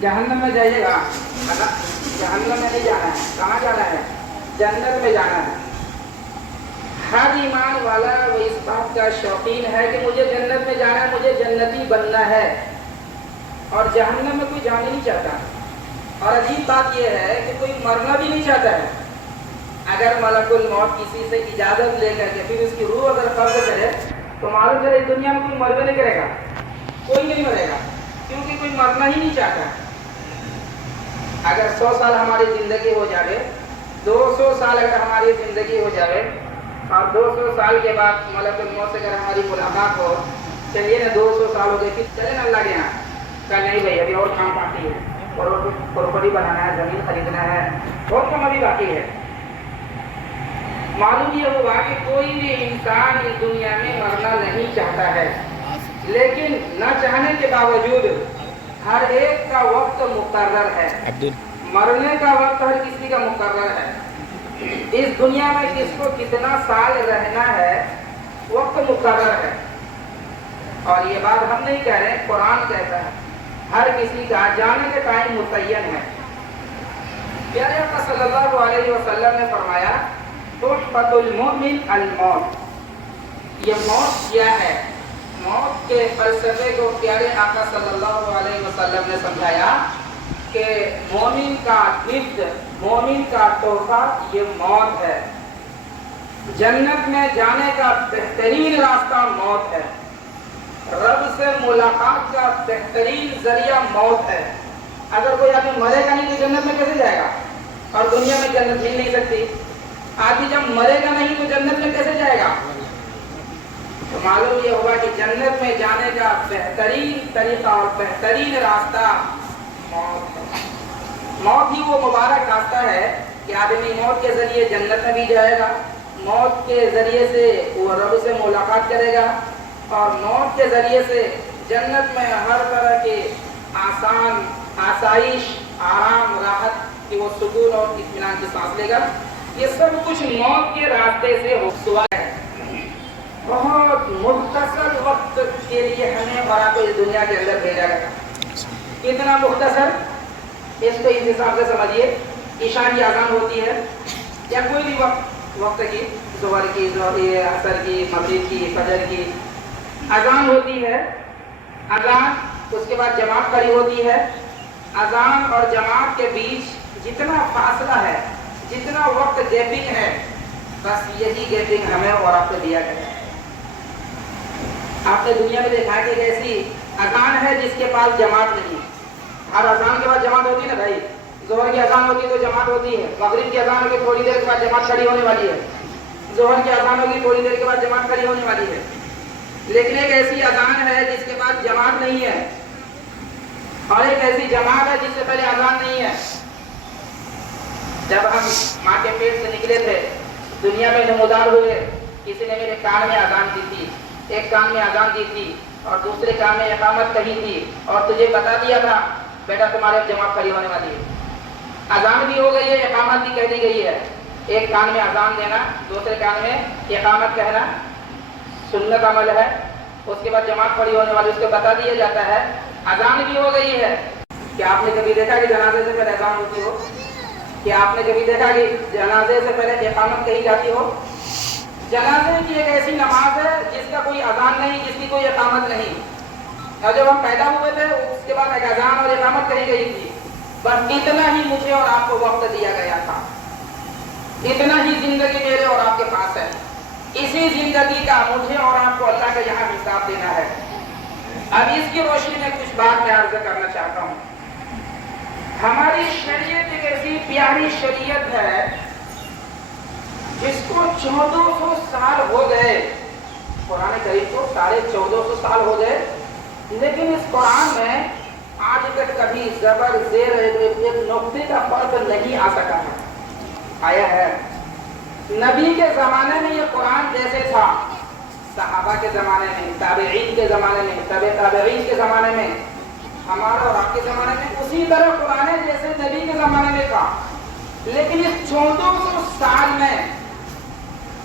جہنم میں جائیے گا، جہنم میں نہیں جانا ہے، کہاں جانا ہے؟ جنت میں جانا ہے۔ ہر ایمان والا وہ اس بات کا شوقین ہے کہ مجھے جنت میں جانا ہے، مجھے جنتی بننا ہے، اور جہنم میں کوئی جانا نہیں چاہتا۔ اور عجیب بات یہ ہے کہ کوئی مرنا بھی نہیں چاہتا ہے۔ اگر ملک الموت کسی سے اجازت لے کر کے پھر اس کی روح اگر قبض کرے تو معلوم چلے اس دنیا میں کوئی مرنے نہیں کرے گا، کوئی نہیں مرے گا، کیونکہ کوئی مرنا ہی نہیں چاہتا۔ اگر 100 سال ہماری زندگی ہو جائے، 200 سال اگر ہماری زندگی ہو جائے، اور 200 سال کے بعد ملک الموت سے اگر ہماری ملاقات ہو، چلیے نا 200 سال ہو گئے، پھر چلے نا اللہ کے یہاں، کہ نہیں بھائی ابھی اور کام باقی ہے، اور پراپرٹی بنانا ہے، زمین خریدنا ہے، اور کام ابھی باقی ہے۔ معلوم یہ ہوا کہ کوئی بھی انسان اس دنیا میں مرنا نہیں چاہتا ہے، لیکن نہ چاہنے کے باوجود ہر ایک کا وقت مقرر ہے۔ مرنے کا وقت ہر کسی کا مقرر ہے۔ اس دنیا میں کس کو کتنا سال رہنا ہے وقت مقرر ہے، اور یہ بات ہم نہیں کہہ رہے، قرآن کہتا ہے ہر کسی کا جانے کے ٹائم متعین ہے۔ پیارے آقا صلی اللہ علیہ وسلم نے فرمایا تحفۃ المؤمن الموت۔ یہ موت کیا ہے؟ موت کے فلسفے کو پیارے آقا صلی اللہ علیہ وسلم نے سمجھایا کہ مومن کا گفٹ، مومن کا تحفہ یہ موت ہے۔ جنت میں جانے کا بہترین راستہ موت ہے، رب سے ملاقات کا بہترین ذریعہ موت ہے۔ اگر کوئی آدمی مرے گا نہیں تو جنت میں کیسے جائے گا؟ اور دنیا میں جنت مل نہیں سکتی۔ آدمی جب مرے گا نہیں تو جنت میں کیسے جائے گا؟ تو معلوم یہ ہوگا کہ جنت میں جانے کا بہترین طریقہ اور بہترین راستہ موت ہے۔ موت ہی وہ مبارک راستہ ہے کہ آدمی موت کے ذریعے جنت میں بھی جائے گا، موت کے ذریعے سے وہ رب سے ملاقات کرے گا، اور موت کے ذریعے سے جنت میں ہر طرح کے آسان، آسائش، آرام، راحت کی وہ سکون اور اطمینان کی سانس لے گا۔ یہ سب کچھ موت کے راستے سے ہوا ہے۔ بہت مختصر وقت کے لیے ہمیں اور آپ کو اس دنیا کے اندر بھیجا گیا۔ کتنا مختصر؟ اس کو اس حساب سے سمجھیے، عشاء کی اذان ہوتی ہے یا کوئی بھی وقت کی، ظہر کی، عصر کی، مغرب کی، فجر کی اذان ہوتی ہے۔ اذان، اس کے بعد جماعت کھڑی ہوتی ہے۔ اذان اور جماعت کے بیچ جتنا فاصلہ ہے، جتنا وقت گیپنگ ہے، بس یہی گیپنگ ہمیں اور آپ کو دیا گیا ہے۔ آپ نے دنیا میں دیکھا کہ ایک ایسی اذان ہے جس کے پاس جماعت نہیں۔ ہر اذان کے بعد جماعت ہوتی ہے نا بھائی، ظہر کی اذان ہوتی ہے تو جماعت ہوتی ہے، مغرب کی اذان ہوگی تھوڑی دیر کے بعد جماعت کھڑی ہونے والی ہے، ظہر کی اذان ہوگی تھوڑی دیر کے بعد جماعت کھڑی ہونے والی ہے۔ لیکن ایک ایسی اذان ہے جس کے بعد جماعت نہیں ہے، اور ایک ایسی جماعت ہے جس سے پہلے اذان نہیں ہے۔ جب ہم ماں کے پیٹ سے نکلے تھے، دنیا میں نمودار ہوئے، کسی نے میرے کان میں اذان دی تھی، ایک کان میں اذان دی تھی اور دوسرے کان میں اقامت کہی تھی، اور تجھے بتا دیا تھا بیٹا تمہارے جماعت کھڑی ہونے والی ہے۔ اذان بھی ہو گئی ہے، اقامت بھی کہہ دی گئی ہے۔ ایک کان میں اذان دینا، دوسرے کان میں اقامت کہنا سنت عمل ہے۔ اس کے بعد جماعت کھڑی ہونے والی، اس کو بتا دیا جاتا ہے۔ اذان بھی ہو گئی ہے۔ کیا آپ نے کبھی دیکھا کہ جنازے سے پہلے اذان ہوتی ہو؟ کیا آپ نے کبھی دیکھا کہ جنازے سے پہلے اقامت کہی جاتی ہو؟ جنازے کی ایک ایسی نماز ہے جس کا کوئی اذان نہیں، جس کی کوئی اقامت نہیں۔ اور جب ہم پیدا ہوئے تھے اس کے بعد ایک اذان اور اقامت کہی گئی تھی، بس اتنا ہی مجھے اور آپ کو وقت دیا گیا تھا، اتنا ہی زندگی میرے اور آپ کے پاس ہے۔ اسی زندگی کا مجھے اور آپ کو اللہ کا یہاں حساب دینا ہے۔ اب اس کی روشنی میں کچھ بات میں عرض کرنا چاہتا ہوں۔ ہماری شریعت ایک ایسی پیاری شریعت ہے جس کو 1400 سال ہو گئے، قرآن کریم کو 1450 سال ہو گئے، لیکن اس قرآن میں آج تک کبھی زبر زیر ایک نقطے کا فرق نہیں آ سکا ہے۔ آیا ہے نبی کے زمانے میں یہ قرآن جیسے تھا، صحابہ کے زمانے میں، تابعین کے زمانے میں، تابع تابعین کے زمانے میں، ہمارا اور آپ کے زمانے میں اسی طرح قرآن جیسے نبی کے زمانے میں تھا۔ لیکن اس 1400 سال میں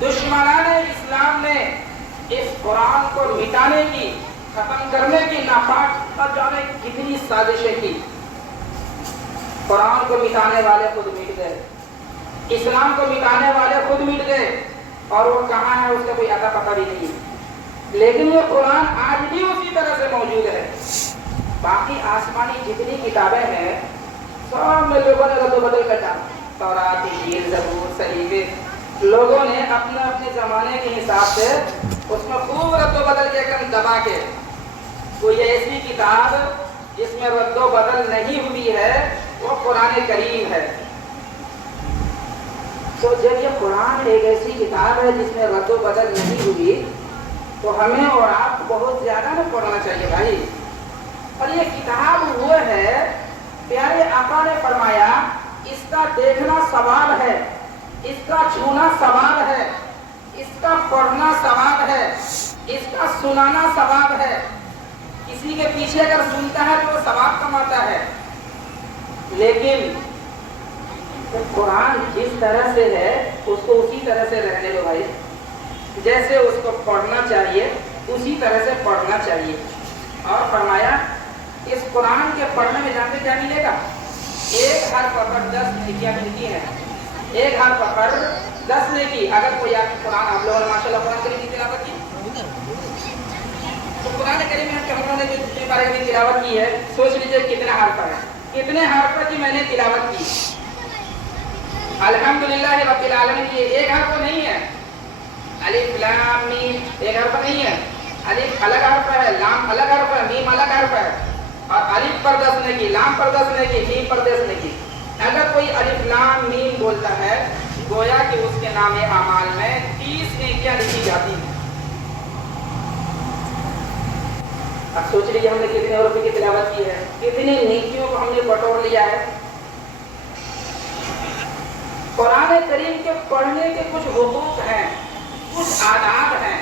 دشمنان اسلام نے اس قرآن کو مٹانے کی، ختم کرنے کی ناپاک نہ جانے کتنی سازشیں کی۔ قرآن کو مٹانے والے خود مٹ گئے، اسلام کو مٹانے والے خود مٹ گئے، اور وہ کہاں ہے اس کا کوئی اتا پتہ بھی نہیں ہے، لیکن یہ قرآن آج بھی اسی طرح سے موجود ہے۔ باقی آسمانی جتنی کتابیں ہیں سب میں لوگوں نے رد و بدل کر ڈالا، تورات، انجیل، زبور، صحیفے، لوگوں نے اپنے اپنے زمانے کے حساب سے اس میں خوب رد و بدل کے کم دبا کے کوئی ایسی کتاب جس میں رد و بدل نہیں ہوئی ہے وہ قرآن کریم ہے۔ تو جب یہ قرآن ایک ایسی کتاب ہے جس میں رد و بدل نہیں ہوئی تو ہمیں اور آپ کو بہت زیادہ نہ پڑھنا چاہیے بھائی۔ اور یہ کتاب وہ ہے، پیارے آقا نے فرمایا اس کا دیکھنا ثواب ہے، اس کا چھونا ثواب ہے، اس کا پڑھنا ثواب ہے، اس کا سنانا ثواب ہے۔ کسی کے پیچھے اگر سنتا ہے تو وہ ثواب کماتا ہے، لیکن قرآن جس طرح سے ہے اس کو اسی طرح سے رہنے دو بھائی، جیسے اس کو پڑھنا چاہیے اسی طرح سے پڑھنا چاہیے۔ اور فرمایا اس قرآن کے پڑھنے میں جانتے کیا ملے گا؟ ایک حرف پر 10 نیکیاں ملتی ہیں، ایک حرف پر 10 نیکی۔ اگر کوئی آپ قرآن، آپ لوگوں نے ماشاءاللہ قرآن کریم کی تلاوت کی، تو قرآن کریم میں ہم لوگوں نے جو بارے میں تلاوت کی ہے سوچ لیجئے کتنے حرف ہے، کتنے حرف کی میں نے تلاوت کی۔ الحمدللہ رب العالمین، یہ ایک حرف نہیں ہے، الف لام میم ایک حرف نہیں ہے، الف الگ حرف ہے، لام الگ حرف ہے، میم الگ حرف ہے، اور الف پر 10 نیکی، لام پر 10 نیکی، میم پر 10 نیکی۔ اگر کوئی الف لام میم بولتا ہے گویا کہ اس کے نام اعمال میں 30 نیکیاں لکھی جاتی ہیں۔ اب سوچ لیجیے ہم نے کتنے حروف کی تلاوت کی ہے، کتنی نیکیوں کو ہم نے بٹور لیا ہے۔ قرآن کریم کے پڑھنے کے کچھ حقوق ہیں، کچھ آداب ہیں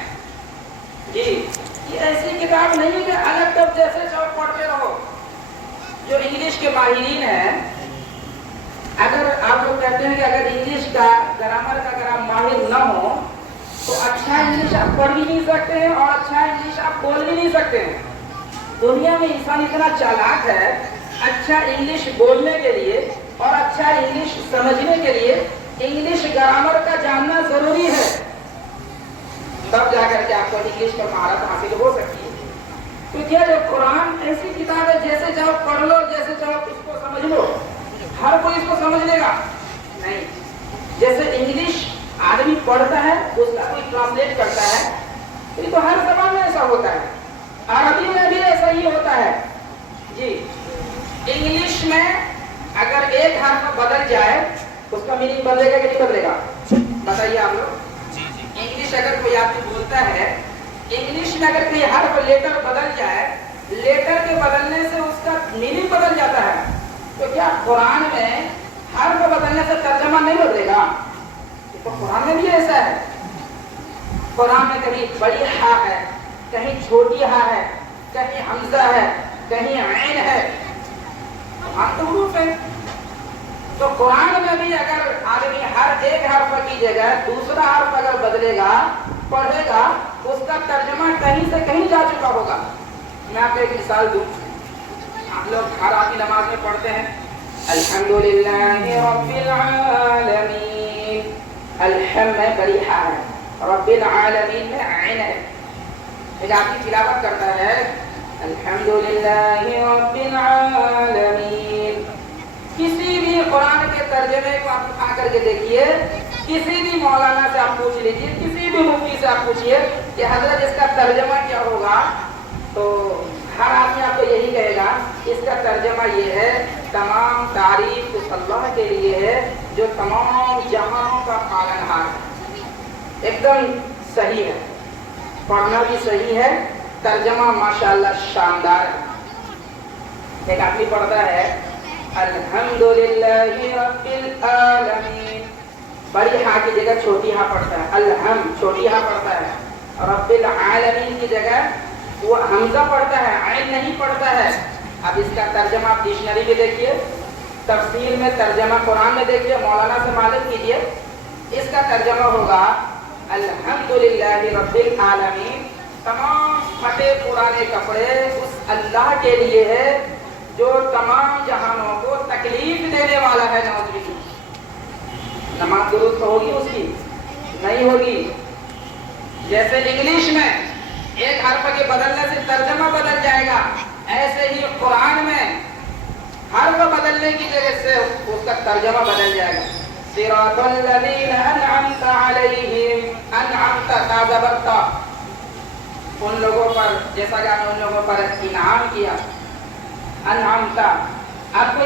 جی۔ یہ ایسی کتاب نہیں ہے کہ الگ تب جیسے چاہو پڑھتے رہو۔ جو انگلش کے ماہرین ہیں، اگر آپ لوگ کہتے ہیں کہ اگر انگلش کا گرامر کا اگر آپ ماہر نہ ہو تو اچھا انگلش آپ پڑھ بھی نہیں سکتے ہیں اور اچھا انگلش آپ بول بھی نہیں سکتے ہیں۔ دنیا میں انسان اتنا چالاک ہے، اچھا انگلش بولنے کے لیے اور اچھا انگلش سمجھنے کے لیے انگلش گرامر کا جاننا ضروری ہے، تب جا کر کے آپ کو انگلش پر مہارت حاصل ہو سکتی ہے۔ کیونکہ جو قرآن ایسی کتاب ہے جیسے چاہو پڑھ لو، جیسے چاہو اس کو سمجھ لو، ہر کوئی اس کو سمجھ لے گا نہیں۔ جیسے انگلش آدمی پڑھتا ہے اس کا کوئی ٹرانسلیٹ کرتا ہے، یہ تو ہر زبان میں ایسا ہوتا ہے، عربی میں بھی ایسا ہی ہوتا ہے جی۔ انگلش میں اگر ایک حرف بدل جائے اس کا میننگ بدلے گا کہ نہیں بدلے گا؟ بتائیے آپ لوگ۔ انگلش اگر کوئی آپ کو بولتا ہے، انگلش میں اگر کوئی حرف لیٹر بدل جائے، لیٹر کے بدلنے سے اس کا میننگ بدل جاتا ہے، تو کیا قرآن میں حرف بدلنے سے ترجمہ نہیں بدلے گا؟ تو قرآن میں بھی ایسا ہے، قرآن میں کہیں بڑی ہا ہے، کہیں چھوٹی ہا ہے، کہیں حمزہ ہے، کہیں عین ہے، قرآن تو حروف ہے۔ تو قرآن میں بھی اگر آدمی ہر ایک حرف کی جگہ دوسرا حرف اگر بدلے گا، پڑھے گا، اس کا ترجمہ کہیں سے کہیں جا چکا ہوگا۔ میں آپ کو ایک مثال دوں، آپ لوگ ہر آدمی نماز میں پڑھتے ہیں الحمدللہ رب العالمین، الحم میں بڑی ہا ہے، رب العالمین میں عین ہے۔ ایک آدمی تلاوت کرتا ہے الحمدللہ رب العالمین، کسی بھی قرآن کے ترجمے کو آپ اٹھا کر کے دیکھیے، کسی بھی مولانا سے آپ پوچھ لیجیے، کسی بھی مفتی سے آپ پوچھیے کہ حضرت اس کا ترجمہ کیا ہوگا، تو ہر آدمی آپ کو یہی کہے گا اس کا ترجمہ یہ ہے تمام تعریف اس اللہ کے لیے ہے جو تمام جہانوں کا پالنہار ہے۔ ایک دم صحیح ہے، پڑھنا بھی صحیح ہے، ترجمہ ماشاءاللہ شاندار ہے۔ ایک آدمی پڑھتا ہے الحمدللہ رب العالمین، بڑی ہاں کی جگہ چھوٹی ہاں پڑھتا ہے، الحم چھوٹی ہاں پڑھتا ہے، رب العالمین کی جگہ وہ حمزہ پڑھتا ہے، عین نہیں پڑھتا ہے۔ اب اس کا ترجمہ آپ ڈکشنری میں دیکھیے، تفسیر میں ترجمہ قرآن میں دیکھیے، مولانا سے معلوم کیجیے، اس کا ترجمہ ہوگا الحمدللہ رب العالمین، تمام پھٹے پرانے کپڑے اس اللہ کے لیے ہے جو تمام جہانوں کو تکلیف دے ہوگی. جیسے انگلش میں ایک حرف کے بدلنے سے ترجمہ بدل جائے گا، ایسے ہی قرآن میں حرف بدلنے کی جگہ سے اس کا ترجمہ بدل جائے گا. صراط الذین انعمت علیہم، انعمت تا زبرتا، ان لوگوں پر جیسا کہ ہم نے ان لوگوں پر انعام کیا. انعمت، آپ کو